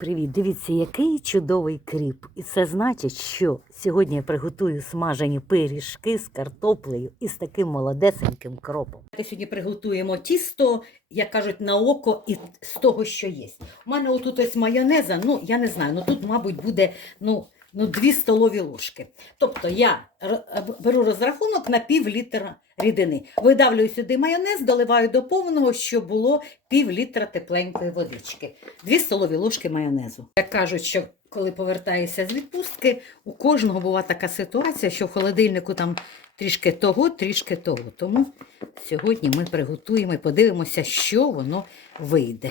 Привіт, дивіться, який чудовий кріп. І це значить, що сьогодні я приготую смажені пиріжки з картоплею і з таким молодесеньким кропом. Сьогодні приготуємо тісто, як кажуть, на око і з того, що є. У мене отут ось майонеза, ну я не знаю, ну тут, мабуть, буде ну, ну, 2 столові ложки. Тобто я беру розрахунок на пів літра рідини. Видавлюю сюди майонез, доливаю до повного, щоб було пів літра тепленької водички. Дві столові ложки майонезу. Як кажуть, що коли повертаєшся з відпустки, у кожного була така ситуація, що в холодильнику там трішки того, трішки того. Тому сьогодні ми приготуємо і подивимося, що воно вийде.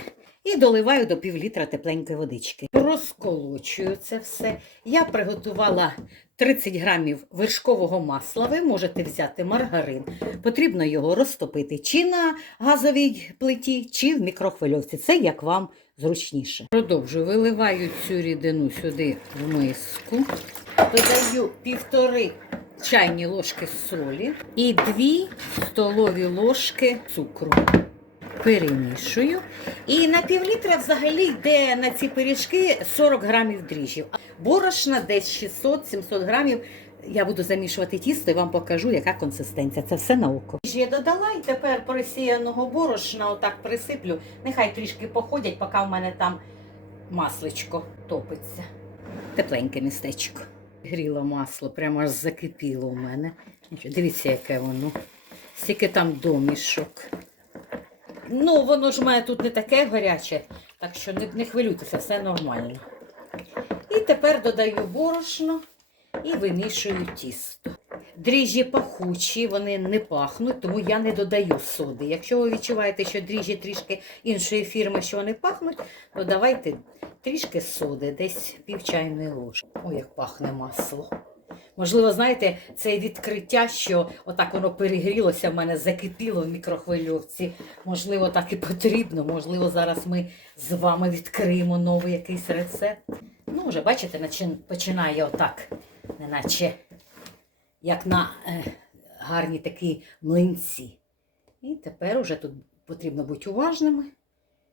І доливаю до пів літра тепленької водички. Розколочую це все. Я приготувала 30 грамів вершкового масла. Ви можете взяти маргарин. Потрібно його розтопити чи на газовій плиті, чи в мікрохвильовці. Це як вам зручніше. Продовжую. Виливаю цю рідину сюди в миску. Додаю півтори чайні ложки солі і дві столові ложки цукру. Перемішую. І на пів літра взагалі йде на ці пиріжки 40 грамів дріжджів. Борошна десь 600-700 грамів. Я буду замішувати тісто і вам покажу, яка консистенція. Це все на око. Я додала і тепер просіяного борошна отак присиплю. Нехай трішки походять, поки в мене там масличко топиться. Тепленьке містечко. Гріло масло, прямо аж закипіло у мене. Дивіться, яке воно. Скільки там домішок. Ну, воно ж має тут не таке гаряче, так що не, не хвилюйтеся, все нормально. І тепер додаю борошно і вимішую тісто. Дріжджі пахучі, вони не пахнуть, тому я не додаю соди. Якщо ви відчуваєте, що дріжджі трішки іншої фірми, що вони пахнуть, то давайте трішки соди, десь пів чайної ложки. Ой, як пахне масло. Можливо, знаєте, це відкриття, що отак воно перегрілося, в мене закипіло в мікрохвильовці. Можливо, так і потрібно. Можливо, зараз ми з вами відкриємо новий якийсь рецепт. Ну, вже бачите, починає отак, неначе як на е, гарні такі млинці. І тепер уже тут потрібно бути уважними,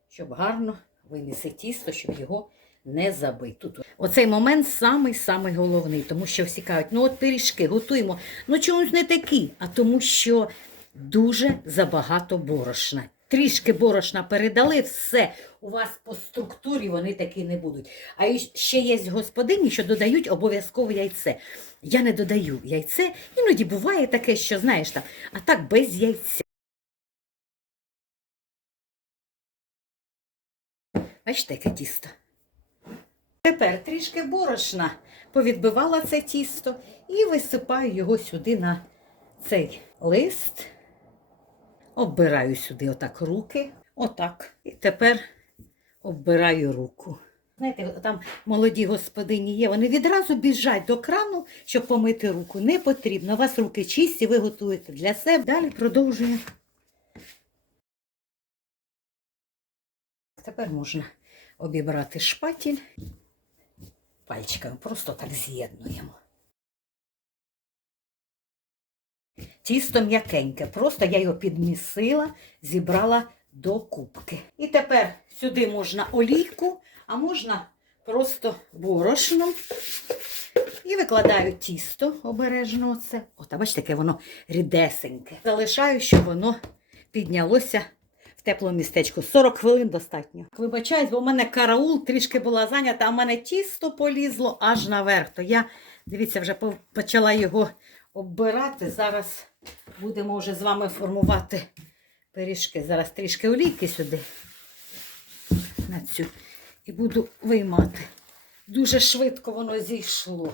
щоб гарно винесе тісто, щоб його не забити. Тут оцей момент самий-самий головний, тому що всі кажуть, ну от пиріжки готуємо. Ну чомусь не такі, а тому, що дуже забагато борошна. Трішки борошна передали, все. У вас по структурі вони такі не будуть. А ще є господині, що додають обов'язково яйце. Я не додаю яйце, іноді буває таке, що знаєш там, а так без яйця. Бачите, яке тісто. Тепер трішки борошна повідбивала це тісто і висипаю його сюди на цей лист. Оббираю сюди отак руки. Отак. І тепер оббираю руку. Знаєте, там молоді господині є, вони відразу біжать до крану, щоб помити руку. Не потрібно. У вас руки чисті, ви готуєте для себе. Далі продовжуємо. Тепер можна обібрати шпатель. Пальчиками просто так з'єднуємо. Тісто м'якеньке, просто я його підмісила, зібрала до кубки. І тепер сюди можна олійку, а можна просто борошном. І викладаю тісто обережно оце. От, а бачите, яке воно рідесеньке. Залишаю, щоб воно піднялося в теплому містечку. 40 хвилин достатньо. Вибачаюсь, бо в мене караул трішки була зайнята, а в мене тісто полізло аж наверх. То я, дивіться, вже почала його оббирати. Зараз будемо вже з вами формувати пиріжки. Зараз трішки олійки сюди на цю. І буду виймати. Дуже швидко воно зійшло.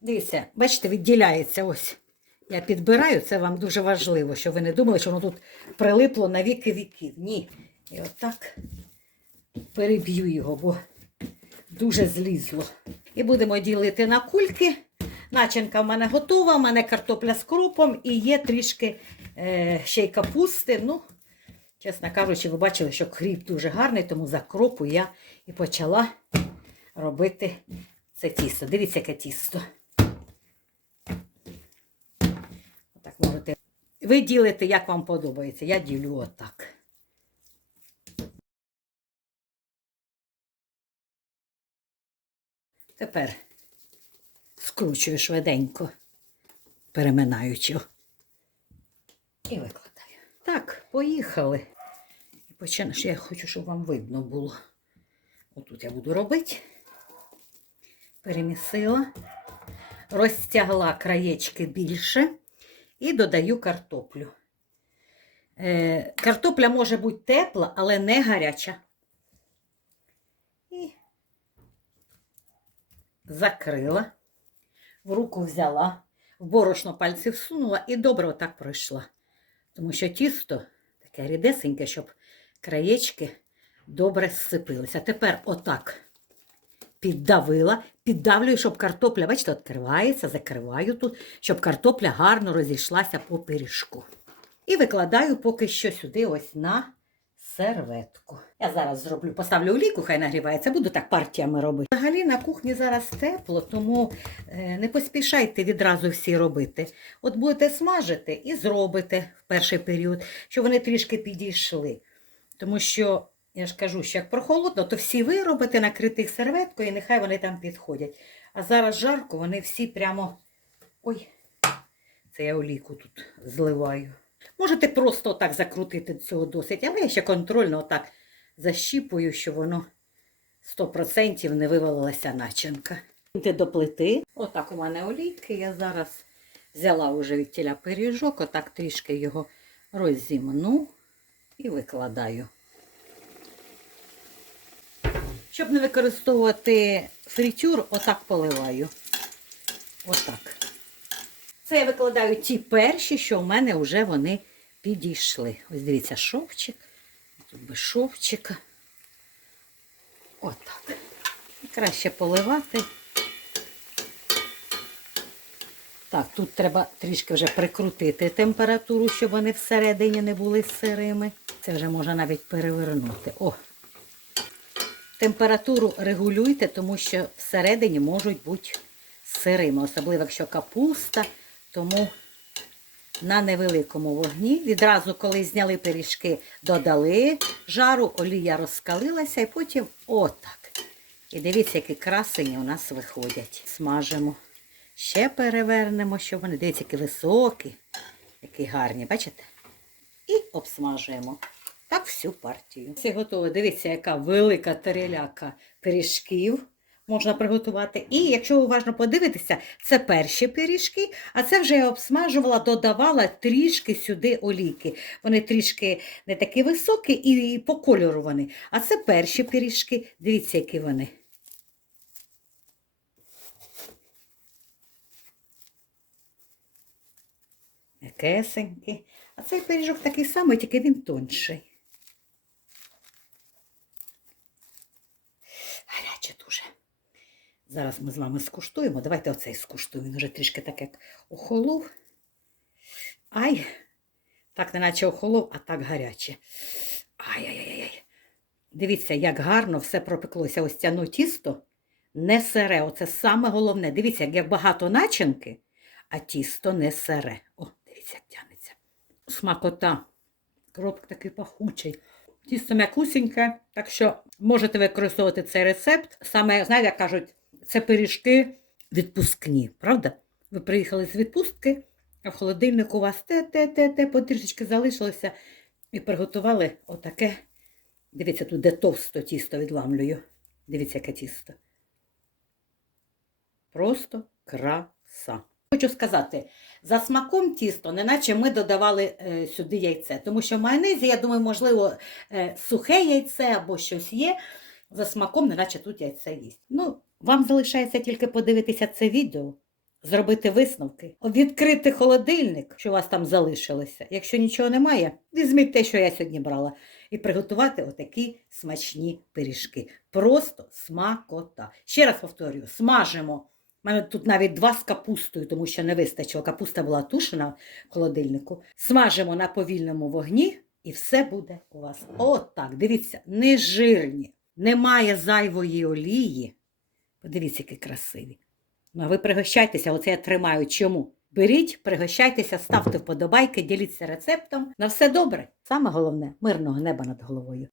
Дивіться, бачите, відділяється ось. Я підбираю, це вам дуже важливо, щоб ви не думали, що воно тут прилипло на віки віків. Ні. І отак переб'ю його, бо дуже злізло. І будемо ділити на кульки. Начинка в мене готова, в мене картопля з кропом і є трішки е, ще й капусти. Ну, чесно кажучи, ви бачили, що кріп дуже гарний, тому за кропу я і почала робити це тісто. Дивіться, яке тісто. Отак можете. Ви ділите, як вам подобається. Я ділю отак. Тепер скручую швиденько, переминаючи. І викладаю. Так, поїхали. І почину, ще я хочу, щоб вам видно було. Отут я буду робити. Перемісила, розтягла краєчки більше і додаю картоплю. Е, картопля може бути тепла, але не гаряча. І закрила, в руку взяла, в борошно пальці всунула і добре отак пройшла. Тому що тісто таке рідесеньке, щоб краєчки добре зсипилися. Тепер отак піддавила, піддавлюю, щоб картопля, бачите, відкривається, закриваю тут, щоб картопля гарно розійшлася по пиріжку. І викладаю поки що сюди ось на серветку. Я зараз зроблю, поставлю олійку, хай нагрівається, буду так партіями робити. Взагалі на кухні зараз тепло, тому е, не поспішайте відразу всі робити. От будете смажити і зробите в перший період, щоб вони трішки підійшли. Тому що, я ж кажу, що як прохолодно, то всі ви робите накрити їх серветкою, і нехай вони там підходять. А зараз жарко, вони всі прямо. Ой, це я олійку тут зливаю. Можете просто отак закрутити цього досить, але я ще контрольно отак защіпую, щоб воно 100% не вивалилася начинка. До плити. Отак у мене олійки. Я зараз взяла вже від тіля пиріжок, отак трішки його розімну і викладаю. Щоб не використовувати фритюр, отак поливаю. Отак. Це я викладаю ті перші, що в мене вже вони підійшли. Ось дивіться, шовчик. Тут без шовчика. Отак. Краще поливати. Так, тут треба трішки вже прикрутити температуру, щоб вони всередині не були сирими. Це вже можна навіть перевернути. О! Температуру регулюйте, тому що всередині можуть бути сирими, особливо якщо капуста, тому на невеликому вогні. Відразу, коли зняли пиріжки, додали жару, олія розкалилася і потім отак. І дивіться, які красені у нас виходять. Смажимо. Ще перевернемо, щоб вони, дивіться, які високі, які гарні, бачите? І обсмажуємо. Так всю партію. Все готово. Дивіться, яка велика тареляка пиріжків можна приготувати. І якщо уважно подивитися, це перші пиріжки, а це вже я обсмажувала, додавала трішки сюди олійки. Вони трішки не такі високі і по кольору вони. А це перші пиріжки. Дивіться, які вони. М'якесенькі. А цей пиріжок такий самий, тільки він тонший. Гаряче дуже. Зараз ми з вами скуштуємо. Давайте оцей скуштуємо. Він вже трішки так як охолов. Ай, так неначе охолов, а так гаряче. Ай-яй-яй-яй. Дивіться, як гарно все пропеклося. Ось тяну тісто не сире. Оце саме головне. Дивіться, як багато начинки, а тісто не сире. О, дивіться, як тягнеться. Смакота. Кропик такий пахучий. Тісто м'якусіньке, так що можете використовувати цей рецепт. Саме, знаєте, як кажуть, це пиріжки відпускні, правда? Ви приїхали з відпустки, а в холодильнику у вас те-те-те-те, потрішечки залишилося і приготували отаке. Дивіться, тут де товсто тісто відламлюю. Дивіться, яке тісто. Просто краса. Хочу сказати, за смаком тісто, неначе ми додавали е, сюди яйце. Тому що в майонезі, я думаю, можливо, е, сухе яйце або щось є. За смаком, неначе тут яйце є. Ну, вам залишається тільки подивитися це відео, зробити висновки, відкрити холодильник, що у вас там залишилося. Якщо нічого немає, візьміть те, що я сьогодні брала, і приготувати отакі смачні пиріжки. Просто смакота. Ще раз повторюю, смажимо. У мене тут навіть два з капустою, тому що не вистачило. Капуста була тушена в холодильнику. Смажимо на повільному вогні, і все буде у вас. Отак. Дивіться, не жирні, немає зайвої олії. Подивіться, які красиві. Ну, а ви пригощайтеся, оце я тримаю. Чому? Беріть, пригощайтеся, ставте вподобайки, діліться рецептом. На все добре. Саме головне мирного неба над головою.